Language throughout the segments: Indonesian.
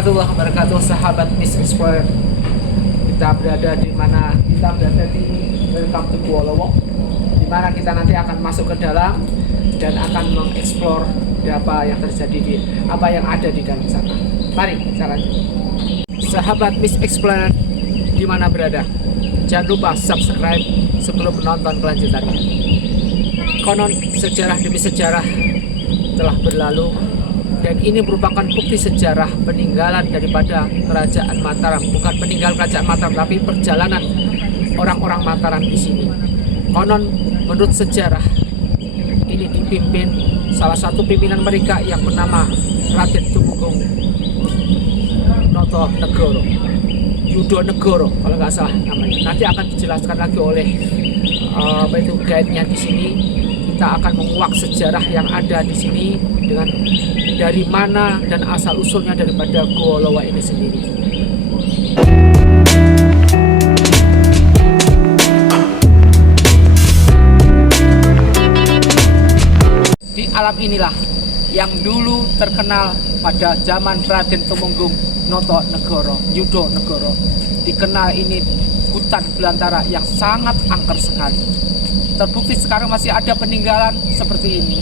warahmatullahi wabarakatuh, sahabat Miss Explorer. Kita berada di mana? Kita berada di Welcome to Guolowo, di mana kita nanti akan masuk ke dalam dan akan mengeksplor apa yang terjadi apa yang ada di dalam sana. Mari kita lanjut. Sahabat Miss Explorer di mana berada? Jangan lupa subscribe sebelum menonton kelanjutannya. Konon sejarah demi sejarah telah berlalu, dan ini merupakan bukti sejarah peninggalan daripada Kerajaan Mataram. Bukan peninggalan Kerajaan Mataram, tapi perjalanan orang-orang Mataram di sini. Konon menurut sejarah ini dipimpin salah satu pimpinan mereka yang bernama Raden Tumenggung Noto Negoro, Yudo Negoro kalau nggak salah namanya. Nanti akan dijelaskan lagi oleh guide-nya di sini. Kita akan menguak sejarah yang ada di sini dengan dari mana dan asal usulnya daripada Guolowo ini sendiri. Di alam inilah yang dulu terkenal pada zaman Raden Tumenggung Noto Negoro, Yudo Negoro, dikenal ini hutan belantara yang sangat angker sekali. Terbukti sekarang masih ada peninggalan seperti ini.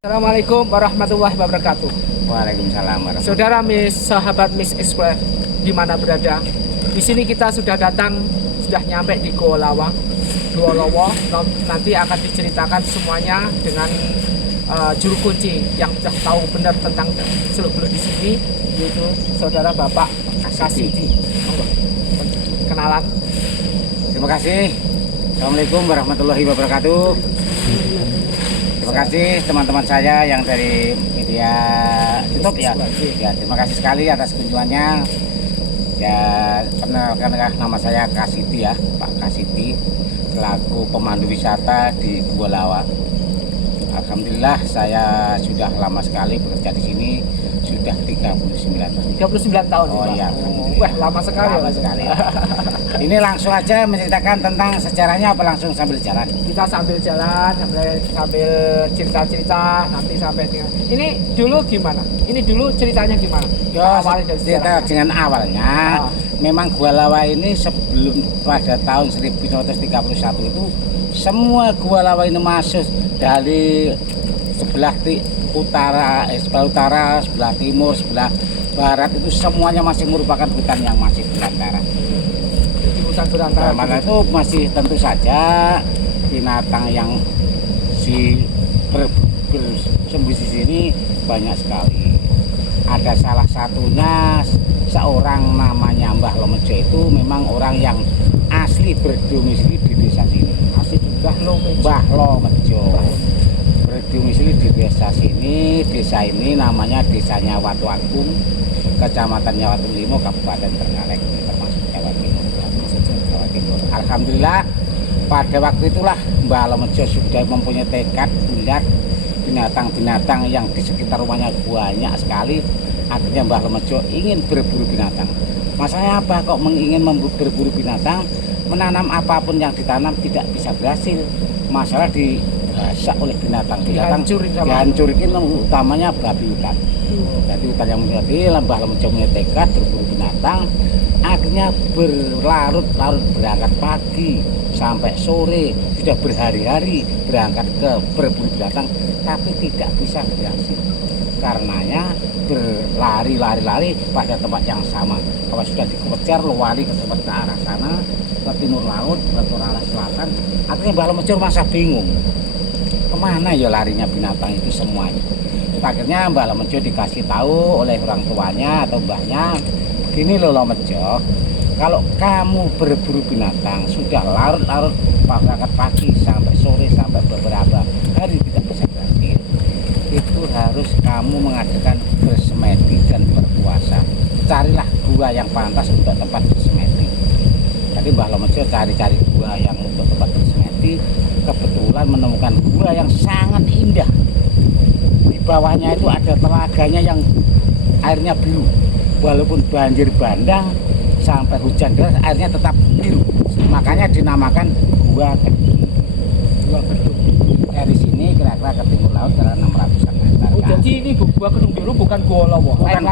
Assalamualaikum warahmatullahi wabarakatuh. Waalaikumsalam warahmatullahi. Saudara sahabat Miss Explorer di mana berada? Di sini kita sudah datang, sudah nyampe di Guolowo. Nanti akan diceritakan semuanya dengan juru kunci yang sudah tahu benar tentang seluk-beluk di sini, yaitu saudara Bapak Kasidi. Kenalan. Terima kasih. Assalamualaikum warahmatullahi wabarakatuh. Terima kasih teman-teman saya yang dari media YouTube ya. Ya, terima kasih sekali atas kunjungannya. Ya, perkenalkan nama saya Kasidi ya, Pak Kasidi, selaku pemandu wisata di Guolowo. Alhamdulillah saya sudah lama sekali bekerja di sini, sudah 39 tahun. 39 tahun. Oh iya. Wah, lama sekali. Lama sekali. Ini langsung aja menceritakan tentang sejarahnya apa langsung sambil jalan? Kita sambil jalan, sambil cerita-cerita, nanti sampai dengan ini dulu gimana? Ini dulu ceritanya gimana? Cerita dengan awalnya, memang Guolowo ini sebelum pada tahun 1931 itu semua Guolowo ini masuk dari sebelah utara, sebelah timur, sebelah barat itu semuanya masih merupakan hutan yang masih belantara. Hutan belantara. Maka itu masih tentu saja binatang yang bersembunyi di sini banyak sekali. Ada salah satunya seorang namanya Mbah Lomejo, itu memang orang yang asli berdomisili di desa sini. Asli Mbah Lomejo berdomisili di desa sini. Desa ini namanya Desa Nyawatu Agung, Kecamatan Nyawatu Limo, Kabupaten Trenggalek, termasuk Jawa Timur. Alhamdulillah pada waktu itulah Mbah Lomejo sudah mempunyai tekad bulat. Binatang-binatang yang di sekitar rumahnya banyak sekali. Akhirnya Mbah Lomejo ingin berburu binatang. Masalahnya apa kok ingin berburu binatang? Menanam apapun yang ditanam tidak bisa berhasil. Masalah digasak oleh binatang. Dihancurin utamanya babi hutan. Jadi hutan yang menjadi Mbah Lomejo punya tekad berburu binatang. Akhirnya berlarut-larut berangkat pagi sampai sore, sudah berhari-hari berangkat ke berburu binatang, tapi tidak bisa berhasil. Karenanya berlari pada tempat yang sama. Kalau sudah dikejar, lari ke tempat ke arah sana, ke timur laut, ke arah selatan. Akhirnya Mbah Lomejo masa bingung, kemana ya larinya binatang itu semuanya. Akhirnya Mbah Lomejo dikasih tahu oleh orang tuanya atau mbahnya, begini loh Lomejo, kalau kamu berburu binatang sudah larut-larut berangkat pagi sampai sore sampai beberapa hari tidak bisa berhasil, itu harus kamu mengadakan bersemedi dan berpuasa. Carilah gua yang pantas untuk tempat bersemedi. Jadi Mbah Lomejo cari-cari gua yang untuk tempat bersemedi, kebetulan menemukan gua yang sangat indah. Di bawahnya itu ada telaganya yang airnya biru. Walaupun banjir bandang sampai hujan deras, airnya tetap biru. Makanya dinamakan Gua Kedung. Gua Kedung. Dari sini kira-kira ke timur laut kira 600-an meter. Oh, jadi ini Gua Kedung biru bukan Gua Lowo. Bukan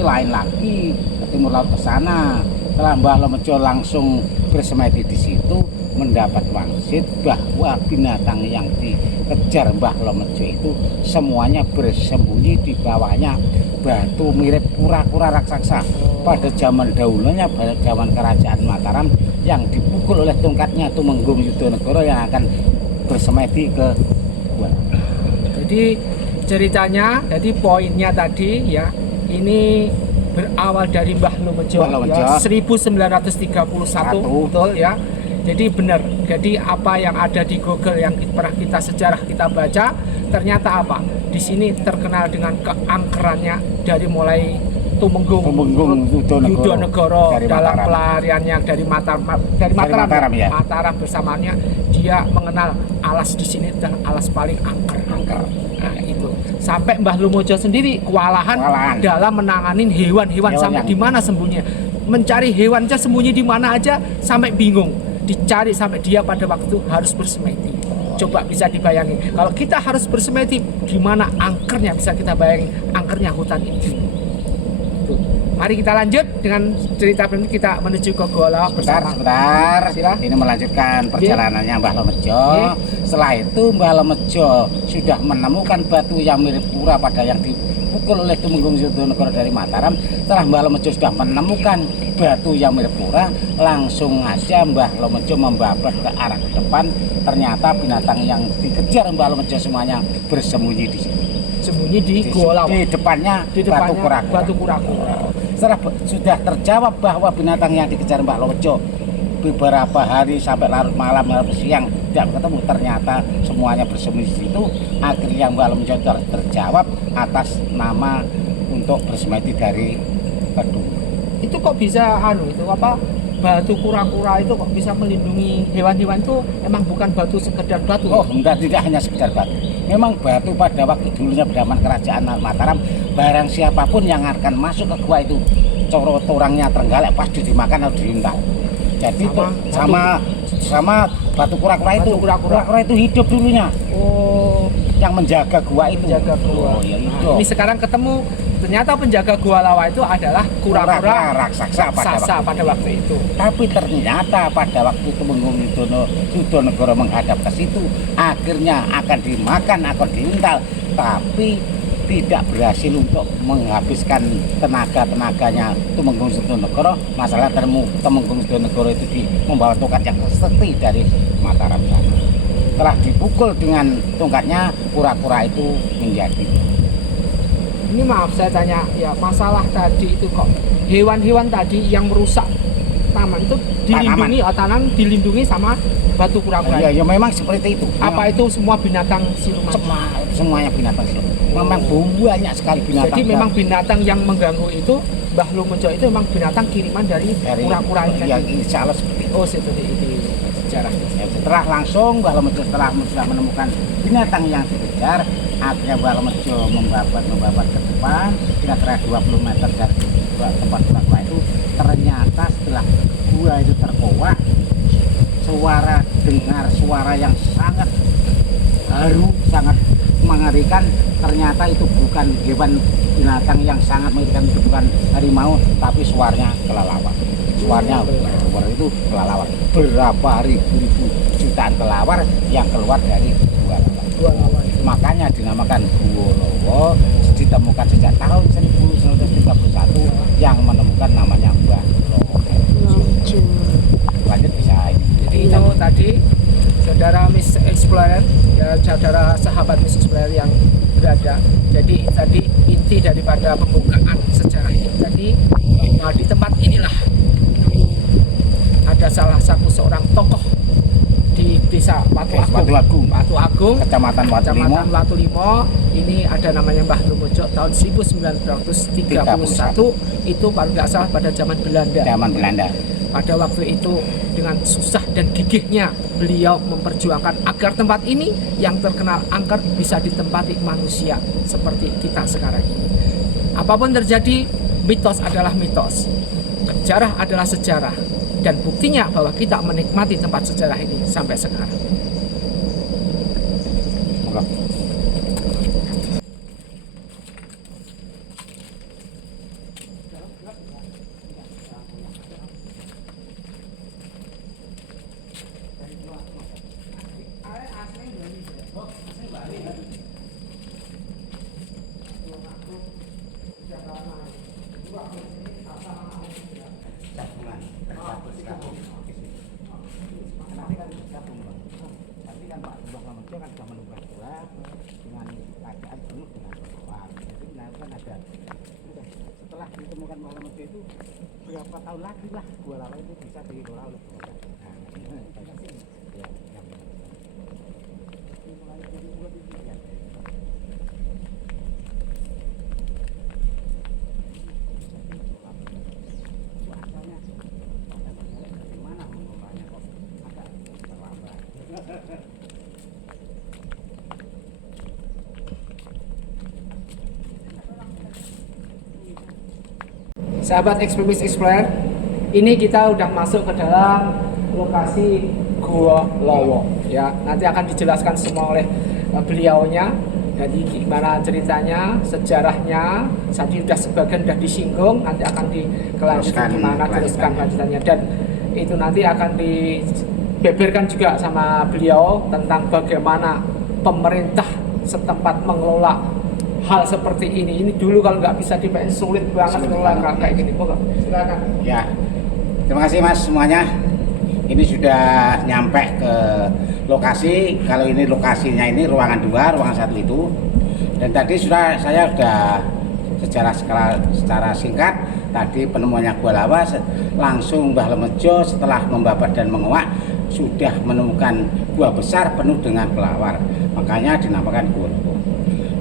lain lagi ke timur laut ke sana. Setelah Mbah Lomejo langsung bersemedi di situ, mendapat wangsit bahwa binatang yang dikejar Mbah Lomejo itu semuanya bersembunyi di bawahnya batu mirip kura-kura raksasa. Pada zaman dahulunya, pada zaman kerajaan Mataram, yang dipukul oleh tongkatnya Tumenggung Yudonegoro yang akan bersemedi ke gua. Jadi ceritanya, jadi poinnya tadi ya, ini berawal dari Mbah Lomejo ya, 1931 betul ya. Jadi benar. Jadi apa yang ada di Google yang pernah kita sejarah kita baca, ternyata apa? Di sini terkenal dengan keangkerannya dari mulai Tumenggung Yudonegoro dalam pelariannya dari Mataram ya. Mataram bersamanya dia mengenal alas di sini dan alas paling angker. Nah, itu. Sampai Mbah Lomejo sendiri kewalahan dalam menanganin hewan-hewan sampai di mana sembunyinya. Mencari hewan aja sembunyi di mana aja sampai bingung. Dicari sampai dia pada waktu harus bersemedi. Coba bisa dibayangin. Kalau kita harus bersemedi, gimana angkernya bisa kita bayangin angkernya hutan ini. Tuh. Mari kita lanjut dengan cerita berikut, kita menuju ke Gua Lawak bersama. Sebentar. Silah. Ini melanjutkan perjalanannya Mbah Lomejo. Setelah itu Mbah Lomejo sudah menemukan batu yang mirip kura pada yang dipukul oleh Tumenggung Yudonegoro dari Mataram. Setelah Mbah Lomejo sudah menemukan batu yang mirip kura, langsung aja Mbah Lomejo membabat ke arah depan. Ternyata binatang yang dikejar Mbah Lomejo semuanya bersembunyi di situ. Sembunyi di Gua Lawak. Di depannya batu kura-kura. Setelah sudah terjawab bahwa binatang yang dikejar Mbah Lomejo beberapa hari sampai larut malam, larut siang tidak ketemu, ternyata semuanya bersembunyi di situ. Akhirnya Mbah Lomejo terjawab atas nama untuk bersemedi dari Kedung. Itu kok bisa itu apa? Batu kura-kura itu kok bisa melindungi hewan-hewan itu emang bukan batu sekedar batu. Oh, enggak, tidak hanya sekedar batu. Memang batu pada waktu dulunya zaman kerajaan Mataram, barang siapapun yang akan masuk ke gua itu corot orangnya Trenggalek pasti dimakan atau diuntal. Jadi sama batu kura-kura itu. Kura-kura itu hidup dulunya. Oh, yang menjaga gua itu. Menjaga gua. Oh, ya itu. Ini sekarang ketemu ternyata penjaga Gua Lawak itu adalah kura-kura raksasa pada waktu itu. Tapi ternyata pada waktu Tumenggung Yudonegoro menghadap ke situ, akhirnya akan dimakan, akan diuntal, tapi tidak berhasil untuk menghabiskan tenaga-tenaganya Tumenggung Yudonegoro. Masalah Tumenggung Yudonegoro itu membawa tongkat yang sakti dari Mataram sana. Setelah dipukul dengan tongkatnya, kura-kura itu menjadi. Ini maaf saya tanya ya, masalah tadi itu kok hewan-hewan tadi yang merusak taman itu dilindungi, tanam dilindungi sama batu kura-kura. Ya memang seperti itu. Apa itu semua binatang siluman? Semuanya binatang siluman. Memang banyak sekali binatang. Jadi memang binatang yang mengganggu itu Mbah Lomejo itu memang binatang kiriman dari kura-kura ini. Ya insya Allah seperti itu. Oh, itu di sejarah. Ya, setelah langsung Mbah Lomejo sudah menemukan binatang yang dikejar, akhirnya Mbah Lomejo membabat ke depan kira-kira 20 meter dari tempat gua itu. Ternyata setelah gua itu terkoyak, suara yang sangat haru, sangat mengerikan. Ternyata itu bukan hewan binatang yang sangat mengerikan, itu bukan harimau, tapi suaranya kelelawar. Suaranya itu kelelawar. Berapa ribu jutaan kelelawar yang keluar dari Gua Lawak. Makanya dinamakan Gua Lowo, ditemukan sejak tahun 1931 yang menemukan namanya Mbah Lomejo. Lanjut bisa ini. Jadi itu tadi saudara Miss Explorer, ya saudara sahabat Miss Explorer yang berada. Jadi tadi inti daripada pembukaan sejarah ini tadi bahwa di tempat inilah ada salah satu seorang tokoh di di desa Watu Watu Agung, Watu Agung, Kecamatan Watu Limo. Kecamatan Watu Limo. Ini ada namanya Mbah Lumojo tahun 1931. Itu kalau nggak salah pada zaman Belanda. Zaman Belanda. Pada waktu itu dengan susah dan gigihnya beliau memperjuangkan agar tempat ini yang terkenal angker bisa ditempati manusia seperti kita sekarang ini. Apapun terjadi, mitos adalah mitos, sejarah adalah sejarah, dan buktinya bahwa kita menikmati tempat sejarah ini sampai sekarang. Semoga. Nanti kan Pak Mbah Lamojo kan sudah menunggang gua dengan keadaan penuh dengan peluang. Jadi kan ada setelah ditemukan Mbah Lamojo itu berapa tahun lagi lah gua lama itu bisa dikelola oleh pemerintah. Mulai dari gua itu ya. Sahabat Ekspedisi Explorer, ini kita udah masuk ke dalam lokasi Gua Lowo ya. Nanti akan dijelaskan semua oleh beliaunya. Jadi gimana ceritanya, sejarahnya, tadi sudah sebagian sudah disinggung, nanti akan dikelanjutkan gimana teruskan lanjutannya, dan itu nanti akan dibeberkan juga sama beliau tentang bagaimana pemerintah setempat mengelola hal seperti ini. Ini dulu kalau nggak bisa dimain sulit banget ngelola kayak gini. Pokok silakan. Ya, terima kasih Mas semuanya. Ini sudah nyampe ke lokasi. Kalau ini lokasinya ini ruangan 2, ruangan 1 itu. Dan tadi saya sudah secara singkat tadi penemuannya Gua Lawa, langsung Mbah Lamojo setelah membabat dan menguak sudah menemukan gua besar penuh dengan kelawar. Makanya dinamakan Gua Lawa.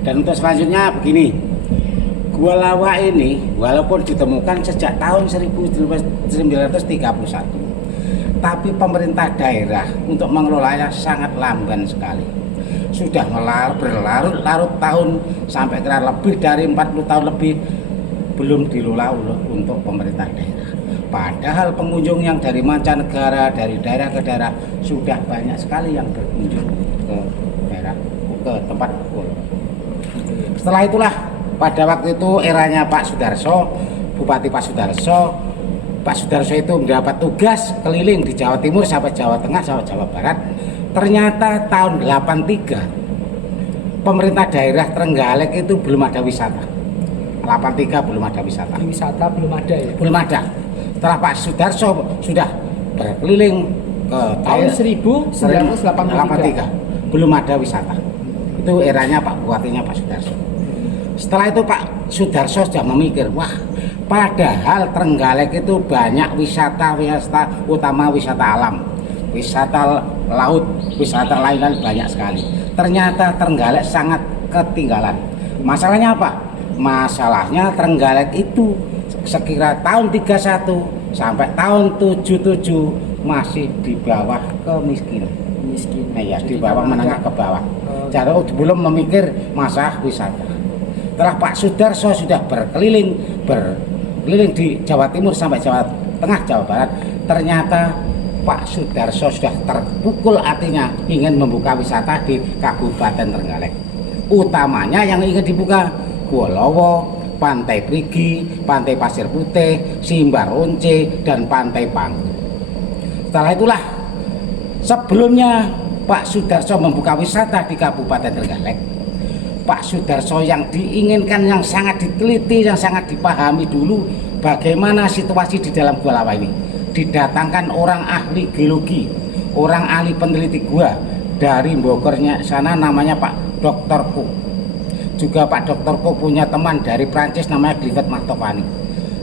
Dan untuk selanjutnya begini, Gua Lawa ini walaupun ditemukan sejak tahun 1931, tapi pemerintah daerah untuk mengelolanya sangat lamban sekali. Sudah berlarut-larut tahun sampai kira lebih dari 40 tahun lebih belum dilola untuk pemerintah daerah. Padahal pengunjung yang dari mancanegara, dari daerah ke daerah sudah banyak sekali yang berkunjung ke daerah, ke tempat Gua Lawa. Setelah itulah pada waktu itu eranya Pak Sudarso, Bupati Pak Sudarso itu mendapat tugas keliling di Jawa Timur sampai Jawa Tengah sampai Jawa Barat. Ternyata tahun 83 pemerintah daerah Trenggalek itu belum ada wisata. 83 belum ada wisata. Wisata belum ada ya. Belum ada. Setelah Pak Sudarso sudah berkeliling ke Tahun 1983 belum ada wisata. Itu eranya Pak Bupatinya Pak Sudarso. Setelah itu Pak Sudarso sudah memikir, wah, padahal Trenggalek itu banyak wisata utama wisata alam, wisata laut, wisata lain-lain banyak sekali. Ternyata Trenggalek sangat ketinggalan. Masalahnya apa? Masalahnya Trenggalek itu sekira tahun 31 sampai tahun 77 masih di bawah kemiskinan. Nah, ya, di bawah menengah ke bawah. Jadi belum memikir masalah wisata. Setelah Pak Sudarso sudah berkeliling di Jawa Timur sampai Jawa Tengah, Jawa Barat, ternyata Pak Sudarso sudah terpukul hatinya ingin membuka wisata di Kabupaten Trenggalek. Utamanya yang ingin dibuka Gua Lawa, Pantai Prigi, Pantai Pasir Putih, Simbar Once, dan Pantai Panggung. Setelah itulah sebelumnya Pak Sudarso membuka wisata di Kabupaten Trenggalek. Pak Sudarso yang diinginkan, yang sangat diteliti, yang sangat dipahami dulu bagaimana situasi di dalam Gua Lawa ini. Didatangkan orang ahli geologi, orang ahli peneliti gua dari Bogornya sana, namanya Pak Dr. Ku. Juga Pak Dr. Ku punya teman dari Prancis namanya Clifford Martovani,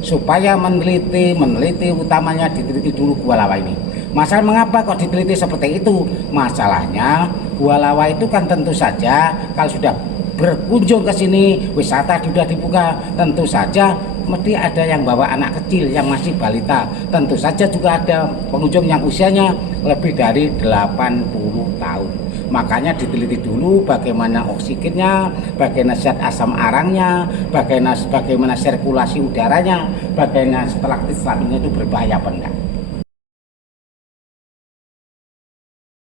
supaya meneliti utamanya diteliti dulu Gua Lawa ini. Masalah mengapa kok diteliti seperti itu? Masalahnya Gua Lawa itu kan tentu saja kalau sudah berkunjung ke sini, wisata sudah dibuka, tentu saja mesti ada yang bawa anak kecil yang masih balita. Tentu saja juga ada pengunjung yang usianya lebih dari 80 tahun. Makanya diteliti dulu bagaimana oksigennya, bagaimana zat asam arangnya, bagaimana sirkulasi udaranya, bagaimana stalaktit itu berbahaya apa enggak.